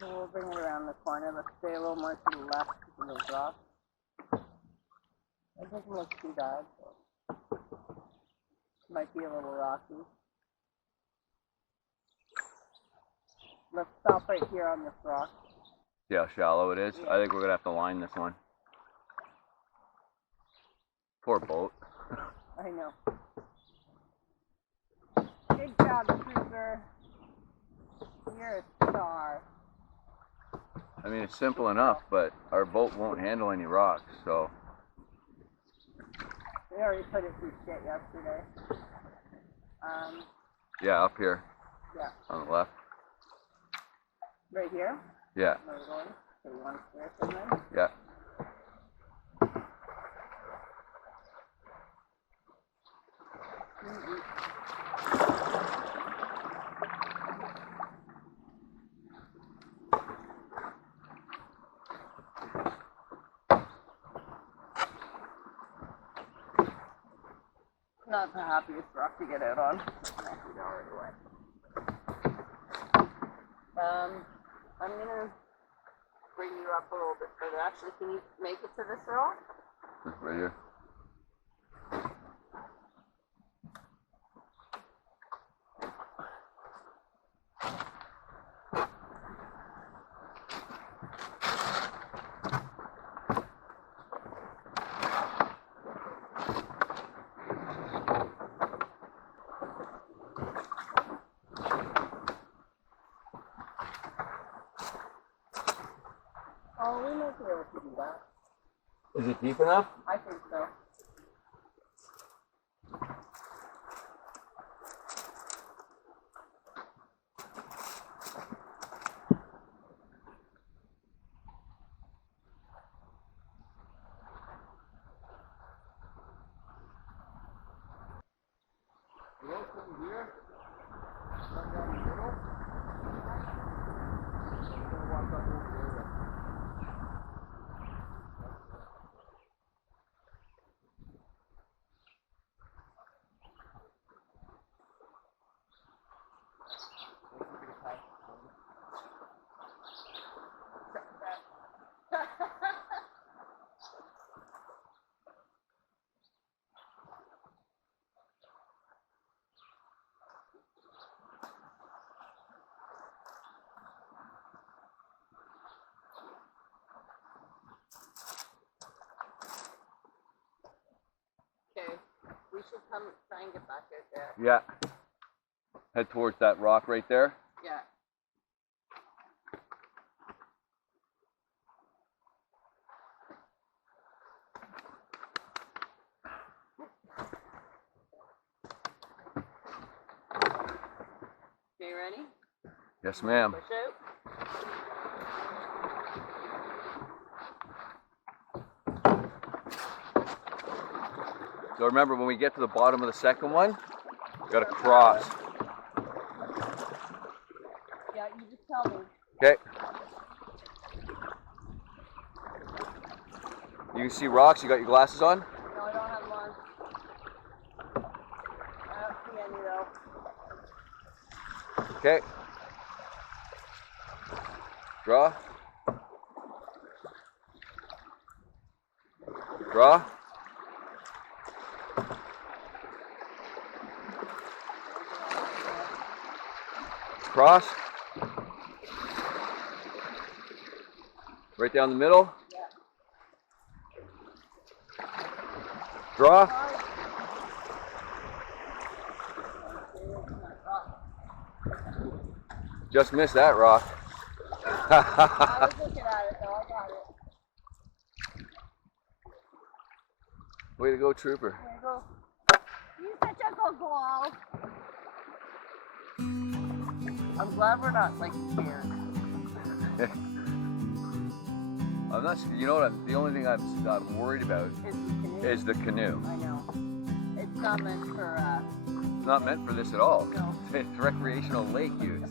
So we'll bring it around the corner. Let's stay a little more to the left because of those rocks. It doesn't look too bad. So. Might be a little rocky. Let's stop right here on this rock. See how shallow it is? Yeah. I think we're gonna have to line this one. Poor boat. I know. Good job, Trooper. You're a star. I mean, it's simple enough, but our boat won't handle any rocks, so. We already put it through shit yesterday. Yeah, up here. Yeah. On the left. Right here? Yeah. Where we're going? So you want to steer from there? Yeah. Not the happiest rock to get out on. Actually, they're already wet. I'm gonna bring you up a little bit further. Actually, can you make it to this rock? Right here. Oh, we might be able to do that. Is it deep enough? I think so. Okay, we should come try and get back out there. Yeah. Head towards that rock right there. Yeah. Okay, ready? Yes, ma'am. Push out. So remember, when we get to the bottom of the second one, we gotta cross. Yeah, you just tell me. Okay. You can see rocks. You got your glasses on? No, I don't have them on. I don't see any though. Okay. Draw. Draw. Cross. Right down the middle. Yeah. Draw. Just missed that rock. I was looking at it though, I got it. Way to go, Trooper. There you go. You're such a good girl. I'm glad we're not like scared. I'm not. You know what? The only thing I'm worried about Is the canoe? is the canoe. I know. It's not meant for It's not meant for this at all. No. It's recreational lake use.